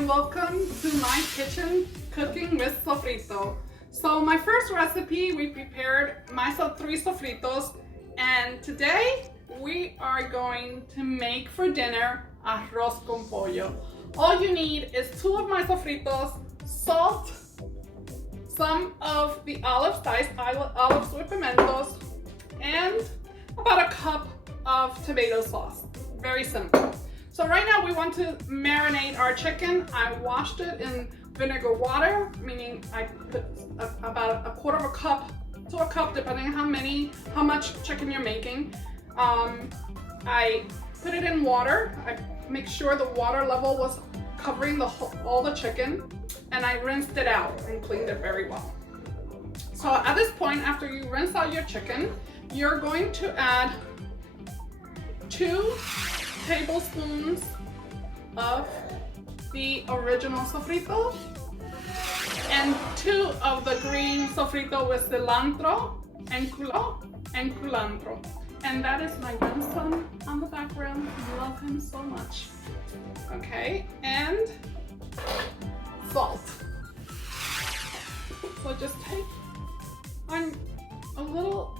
and welcome to my kitchen cooking with Sofrito. So my first recipe, we prepared my 3 sofritos, and today we are going to make for dinner Arroz Con Pollo. All you need is 2 of my sofritos, salt, some of the olives, diced olives with pimentos, and about a cup of tomato sauce. Very simple. So right now we want to marinate our chicken. I washed it in vinegar water, meaning I put about a quarter of a cup to a cup, depending on how much chicken you're making. I put it in water. I make sure the water level was covering all the chicken, and I rinsed it out and cleaned it very well. So at this point, after you rinse out your chicken, you're going to add 2 tablespoons of the original sofrito and 2 of the green sofrito with cilantro and culantro. And that is my grandson on the background. I love him so much. Okay, and salt. So just take a little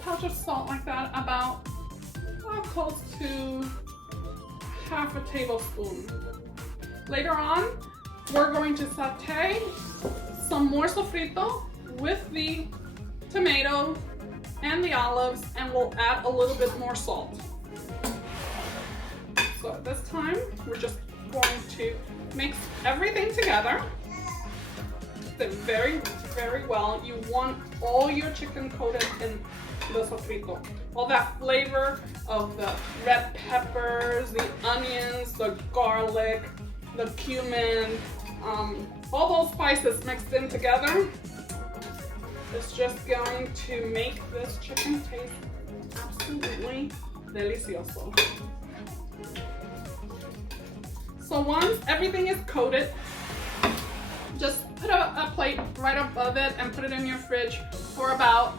touch of salt like that, about close to half a tablespoon. Later on, we're going to saute some more sofrito with the tomato and the olives, and we'll add a little bit more salt. So at this time, we're just going to mix everything together very, very well. You want all your chicken coated in the sofrito. All that flavor of the red peppers, the onions, the garlic, the cumin, all those spices mixed in together. It's just going to make this chicken taste absolutely delicioso. So once everything is coated, just put a plate right above it and put it in your fridge for about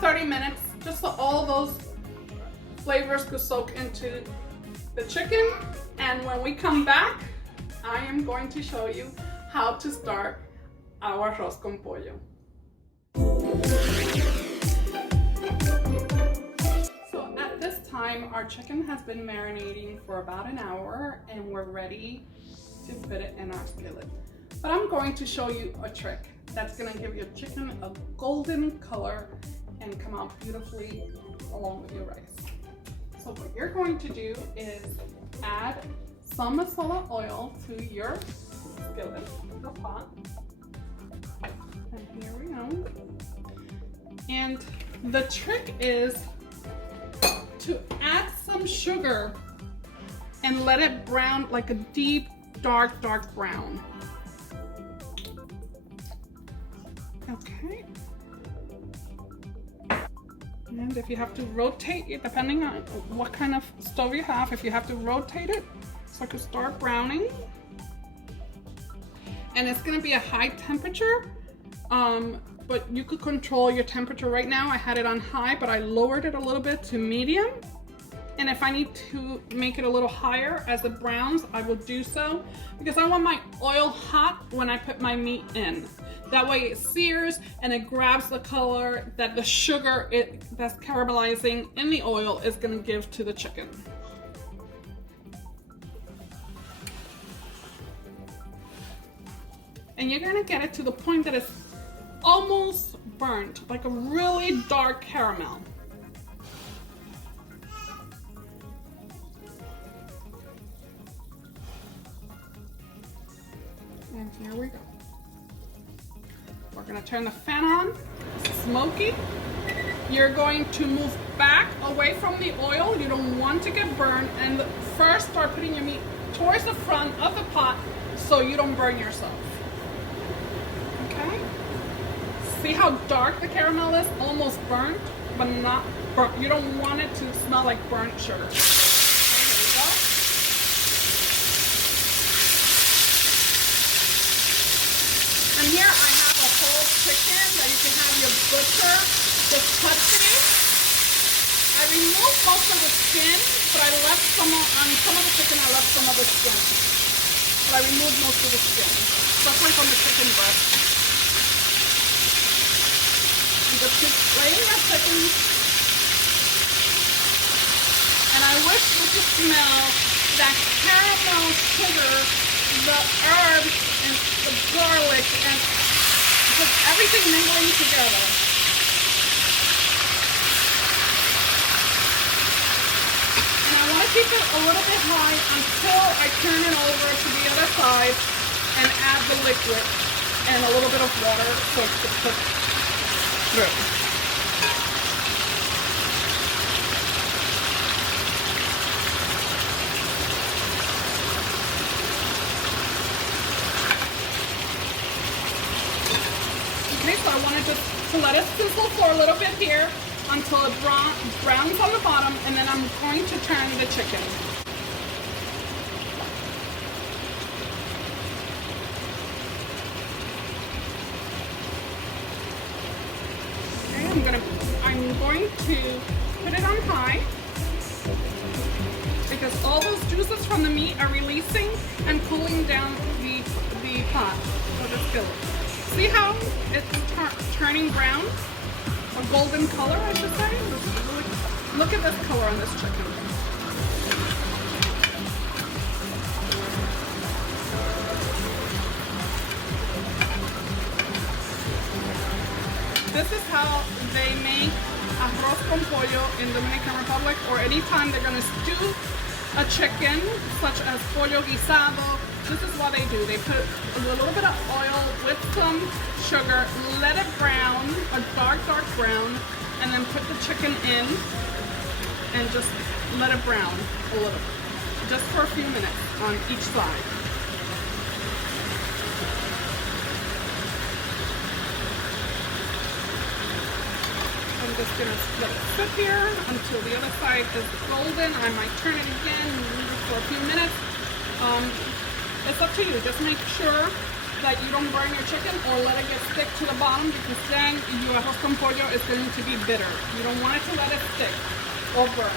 30 minutes, just so all those flavors could soak into the chicken. And when we come back, I am going to show you how to start our Arroz Con Pollo. So at this time, our chicken has been marinating for about an hour, and we're ready to put it in our skillet. But I'm going to show you a trick that's going to give your chicken a golden color and come out beautifully along with your rice. So what you're going to do is add some masala oil to your skillet, the pot. And here we go. And the trick is to add some sugar and let it brown like a deep, dark brown. Okay. And if you have to rotate it, depending on what kind of stove you have, if you have to rotate it so it can start browning. And it's gonna be a high temperature, but you could control your temperature. Right now I had it on high, but I lowered it a little bit to medium. And if I need to make it a little higher as it browns, I will do so, because I want my oil hot when I put my meat in. That way it sears and it grabs the color that the sugar that's caramelizing in the oil is gonna give to the chicken. And you're gonna get it to the point that it's almost burnt, like a really dark caramel. And here we go. We're gonna turn the fan on. It's smoky. You're going to move back away from the oil. You don't want to get burned. And first start putting your meat towards the front of the pot so you don't burn yourself. Okay? See how dark the caramel is? Almost burnt, but not burnt. You don't want it to smell like burnt sugar. And here I have a whole chicken that you can have your butcher just cut me. I removed most of the skin, but I left some of the chicken, I left some of the skin. but I remove most of the skin, especially from the chicken breast. You just keep laying your chicken. And I wish you could smell that caramel sugar, the herbs, and the garlic, and just everything mingling together. And I want to keep it a little bit high until I turn it over to the other side and add the liquid and a little bit of water so it can cook through. Okay, so I wanted to let it sizzle for a little bit here until it browns on the bottom, and then I'm going to turn the chicken. Okay, I'm going to put it on high because all those juices from the meat are releasing and cooling down the pot or the skillet. See how it's turning brown? A golden color, I should say. Look at this color on this chicken. This is how they make Arroz Con Pollo in Dominican Republic, or anytime they're going to stew a chicken, such as pollo guisado. This is what they do. They put a little bit of oil with some sugar, let it brown, a dark brown, and then put the chicken in and just let it brown a little bit, just for a few minutes on each side. I'm just gonna let it sit here until the other side is golden. I might turn it again and leave it for a few minutes. It's up to you. Just make sure that you don't burn your chicken or let it get stick to the bottom, because then your arroz con pollo is going to be bitter. You don't want it to let it stick or burn.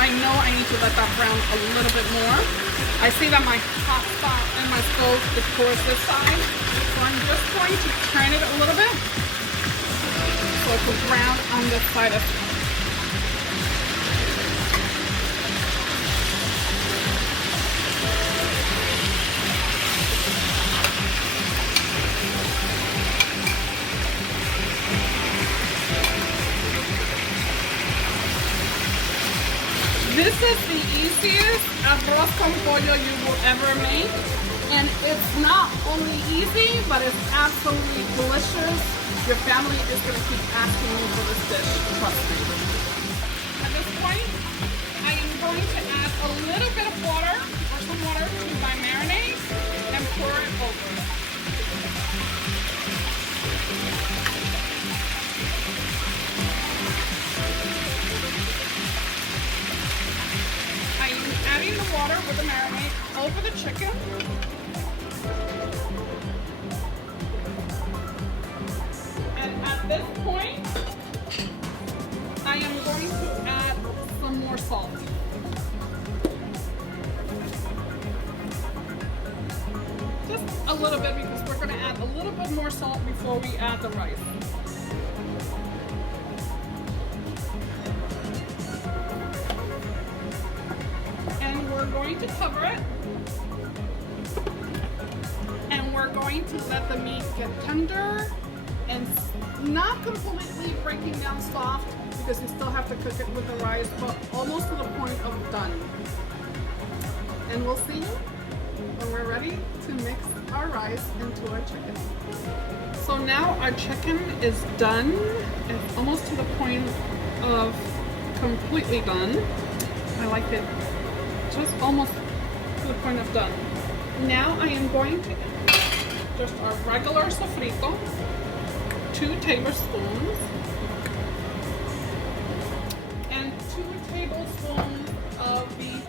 I know I need to let that brown a little bit more. I see that my hot spot in my stove is towards this side, so I'm just going to turn it a little bit so it will brown on this side as well. This is the easiest arroz con pollo you will ever make, and it's not only easy, but it's absolutely delicious. Your family is going to keep asking you for this dish, trust me. At this point, I am going to add a little bit of water, or some water, to my marinade and pour it over. Adding the water with the marinade over the chicken. And at this point, I am going to add some more salt. Just a little bit, because we're going to add a little bit more salt before we add the rice. We're going to cover it, and we're going to let the meat get tender and not completely breaking down soft, because you still have to cook it with the rice, but almost to the point of done. And we'll see when we're ready to mix our rice into our chicken. So now our chicken is done. It's almost to the point of completely done. I like it just almost to the point of done. Now I am going to add just our regular sofrito 2 tablespoons and 2 tablespoons of the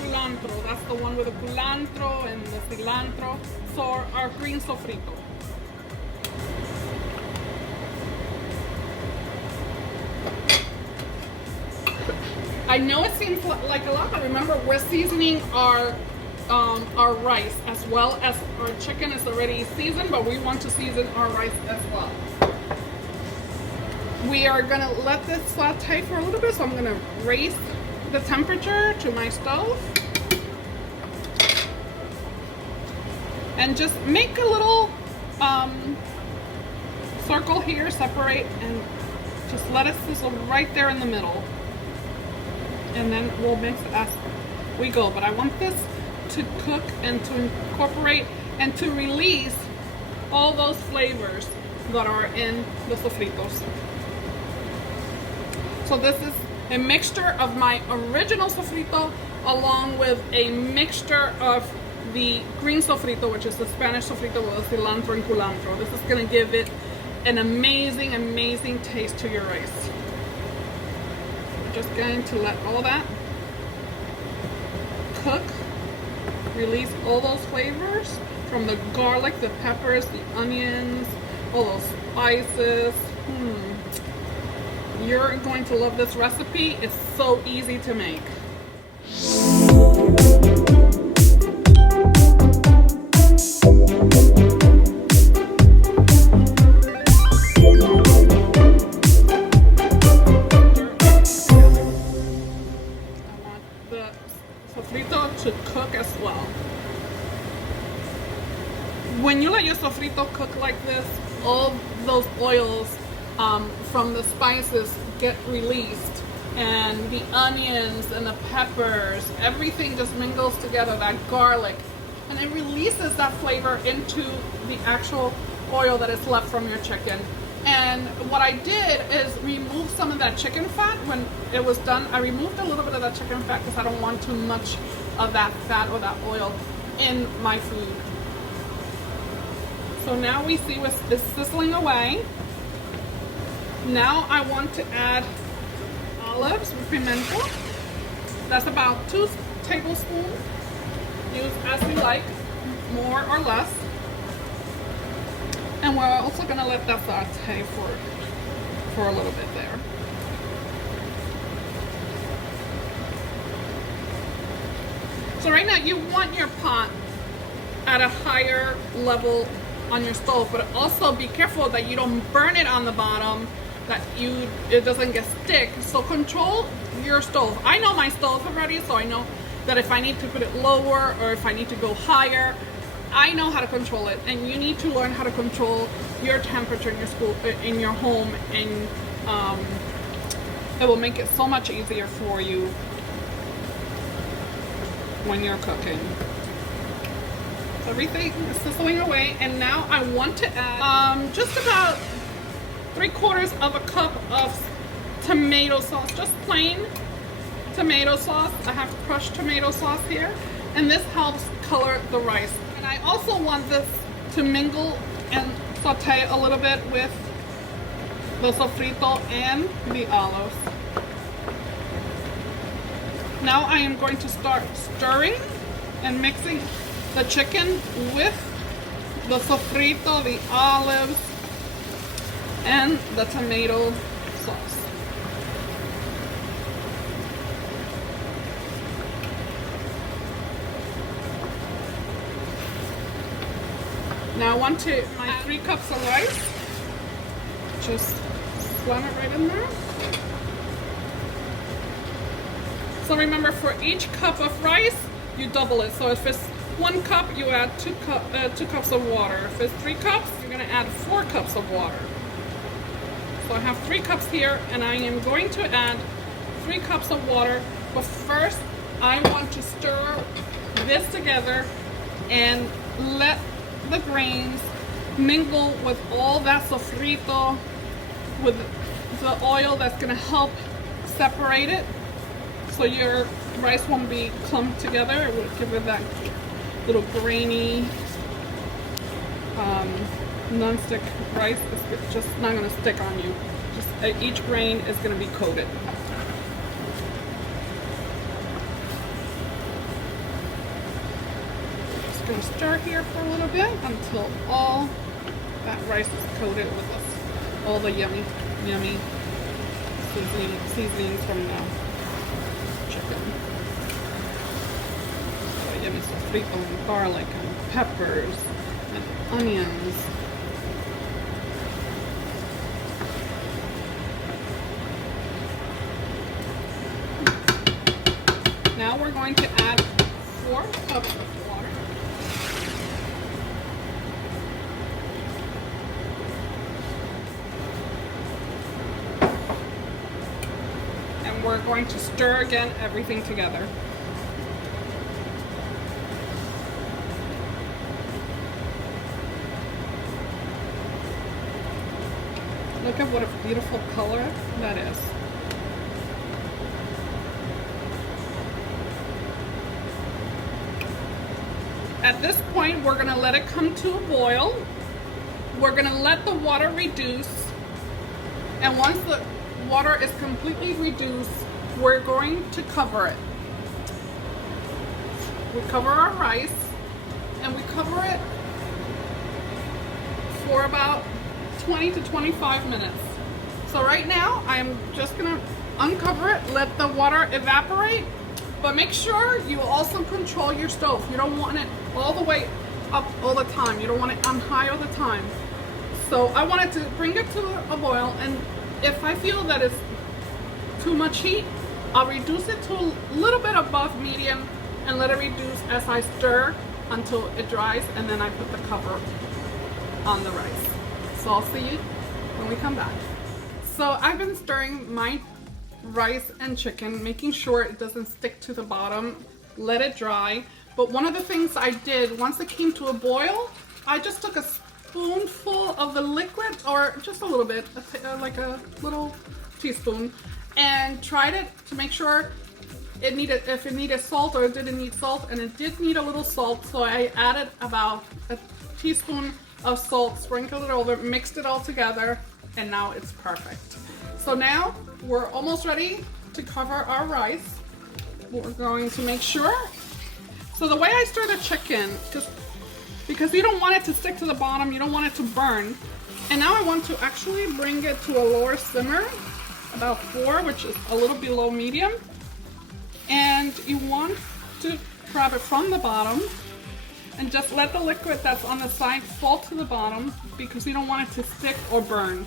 culantro. That's the one with the culantro and the cilantro. So our green sofrito. I know it seems like a lot, but remember we're seasoning our rice as well as our chicken is already seasoned, but we want to season our rice as well. We are gonna let this saute for a little bit, so I'm gonna raise the temperature to my stove and just make a little circle here, separate, and just let it sizzle right there in the middle. And then we'll mix it as we go. But I want this to cook and to incorporate and to release all those flavors that are in the sofritos. So this is a mixture of my original sofrito along with a mixture of the green sofrito, which is the Spanish sofrito with the cilantro and culantro. This is gonna give it an amazing, amazing taste to your rice. Just going to let all that cook, release all those flavors from the garlic, the peppers, the onions, all those spices. You're going to love this recipe. It's so easy to make. To cook as well. When you let your sofrito cook like this, all those oils from the spices get released, and the onions and the peppers, everything just mingles together, that garlic, and it releases that flavor into the actual oil that is left from your chicken. And what I did is remove some of that chicken fat. When it was done, I removed a little bit of that chicken fat because I don't want too much of that fat or that oil in my food. So now we see it's sizzling away. Now I want to add olives with pimento. That's about 2 tablespoons. Use as you like, more or less. And we're also gonna let that saute for a little bit there. So right now you want your pot at a higher level on your stove, but also be careful that you don't burn it on the bottom, that it doesn't get stick. So control your stove. I know my stove already, so I know that if I need to put it lower or if I need to go higher, I know how to control it. And you need to learn how to control your temperature in your home, and it will make it so much easier for you when you're cooking. So everything is sizzling away, and now I want to add just about 3/4 of a cup of tomato sauce, just plain tomato sauce. I have crushed tomato sauce here, and this helps color the rice. And I also want this to mingle and saute a little bit with the sofrito and the olives. Now I am going to start stirring and mixing the chicken with the sofrito, the olives, and the tomato sauce. Now I want to my 3 cups of rice. Just slam it right in there. So remember, for each cup of rice, you double it. So if it's 1 cup, you add 2 cups of water. If it's 3 cups, you're gonna add 4 cups of water. So I have 3 cups here, and I am going to add 3 cups of water. But first, I want to stir this together and let the grains mingle with all that sofrito, with the oil that's gonna help separate it, so your rice won't be clumped together. It will give it that little grainy non-stick rice is just not going to stick on you. Just each grain is going to be coated. Just going to stir here for a little bit until all that rice is coated with all the yummy seasonings from the chicken. So yummy sofrito and garlic and peppers and onions. Now we're going to add 4 cups of water. And we're going to stir again everything together. Look at what a beautiful color that is. At this point, we're going to let it come to a boil. We're going to let the water reduce. And once the water is completely reduced, we're going to cover it. We cover our rice and we cover it for about 20 to 25 minutes. So right now, I'm just going to uncover it, let the water evaporate. But make sure you also control your stove. You don't want it all the way up all the time. You don't want it on high all the time. So I wanted to bring it to a boil, and if I feel that it's too much heat, I'll reduce it to a little bit above medium and let it reduce as I stir until it dries, and then I put the cover on the rice. So I'll see you when we come back. So I've been stirring my rice and chicken, making sure it doesn't stick to the bottom, let it dry. But one of the things I did, once it came to a boil, I just took a spoonful of the liquid, or just a little bit, like a little teaspoon, and tried it to make sure if it needed salt or it didn't need salt, and it did need a little salt, so I added about a teaspoon of salt, sprinkled it over, mixed it all together, and now it's perfect. So now we're almost ready to cover our rice. We're going to make sure. So the way I stir the chicken, because you don't want it to stick to the bottom, you don't want it to burn. And now I want to actually bring it to a lower simmer, about 4, which is a little below medium. And you want to grab it from the bottom and just let the liquid that's on the side fall to the bottom, because you don't want it to stick or burn.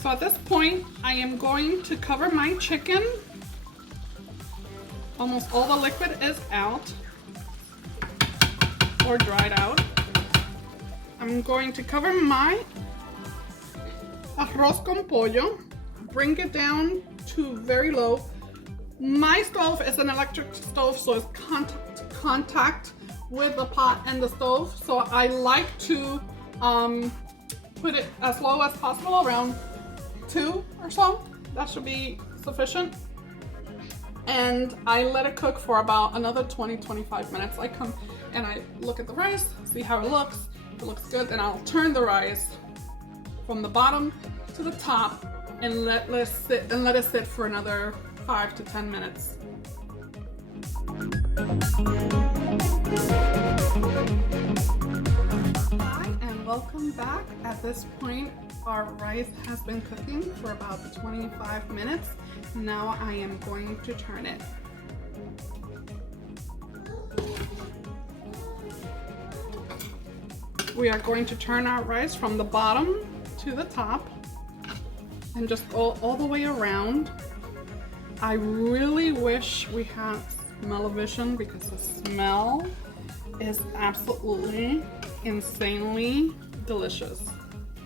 So at this point, I am going to cover my chicken. Almost all the liquid is out, or dried out. I'm going to cover my Arroz Con Pollo, bring it down to very low. My stove is an electric stove, so it's contact with the pot and the stove. So I like to put it as low as possible, around 2 or so. That should be sufficient. And I let it cook for about another 20-25 minutes. I come and I look at the rice, see how it looks. If it looks good, then I'll turn the rice from the bottom to the top and let it sit for another 5 to 10 minutes. Hi, and welcome back. At this point, our rice has been cooking for about 25 minutes. Now I am going to turn it. We are going to turn our rice from the bottom to the top and just go all the way around. I really wish we had smell-o-vision, because the smell is absolutely insanely delicious.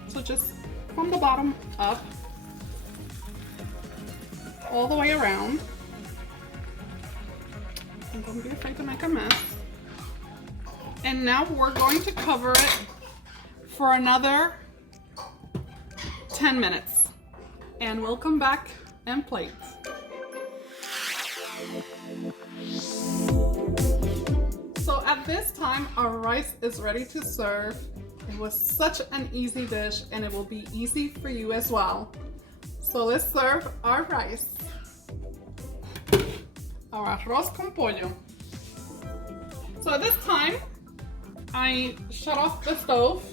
So just from the bottom up, all the way around. And don't be afraid to make a mess. And now we're going to cover it for another 10 minutes. And we'll come back and plate. So at this time, our rice is ready to serve. It was such an easy dish, and it will be easy for you as well. So let's serve our rice. Our arroz con pollo. So at this time, I shut off the stove.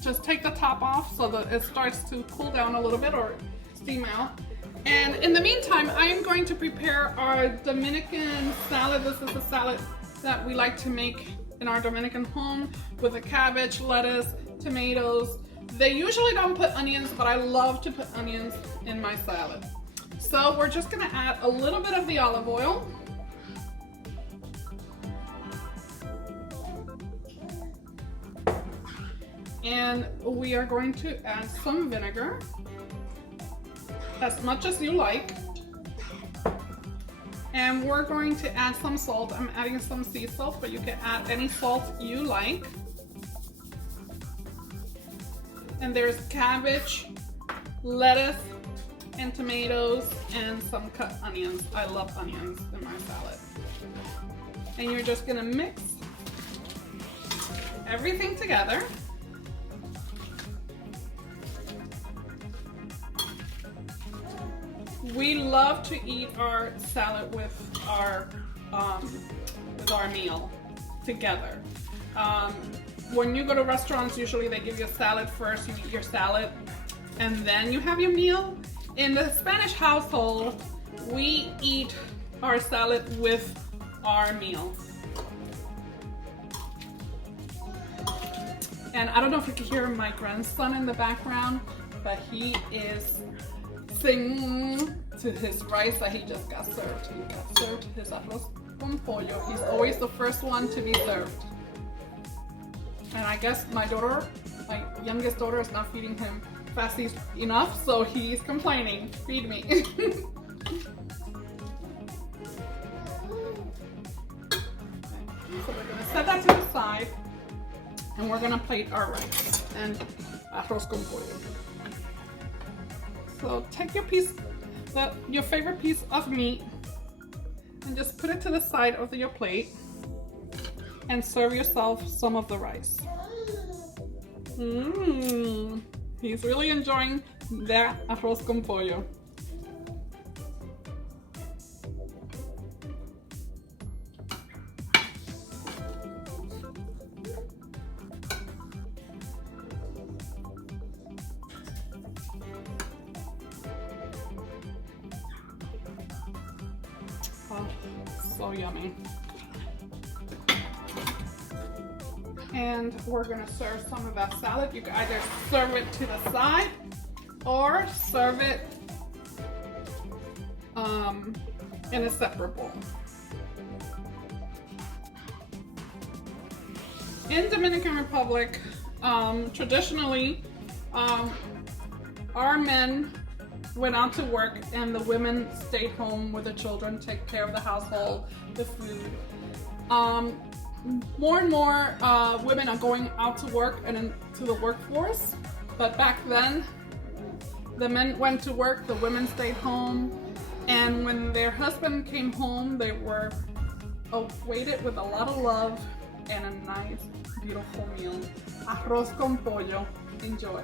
Just take the top off so that it starts to cool down a little bit or steam out. And in the meantime, I am going to prepare our Dominican salad. This is a salad that we like to make in our Dominican home with a cabbage, lettuce, tomatoes. They usually don't put onions, but I love to put onions in my salad. So we're just gonna add a little bit of the olive oil. And we are going to add some vinegar, as much as you like. And we're going to add some salt. I'm adding some sea salt, but you can add any salt you like. And there's cabbage, lettuce, and tomatoes, and some cut onions. I love onions in my salad. And you're just gonna mix everything together. We love to eat our salad with our meal together. When you go to restaurants, usually they give you a salad first. You eat your salad, and then you have your meal. In the Spanish household, we eat our salad with our meal. And I don't know if you can hear my grandson in the background, but he is singing to his rice that he just got served. He got served his arroz con pollo. He's always the first one to be served. And I guess my youngest daughter is not feeding him fast enough, so he's complaining, feed me. So we're gonna set that to the side, and we're gonna plate our rice and arroz con pollo. So take your favorite piece of meat and just put it to the side of your plate and serve yourself some of the rice. He's really enjoying that arroz con pollo. Oh, so yummy. And we're gonna serve some of that salad. You can either serve it to the side or serve it in a separate bowl. In Dominican Republic, traditionally, our men went out to work and the women stayed home with the children, take care of the household, the food. More and more women are going out to work and into the workforce, but back then the men went to work, the women stayed home, and when their husband came home, they were awaited with a lot of love and a nice, beautiful meal. Arroz con pollo. Enjoy.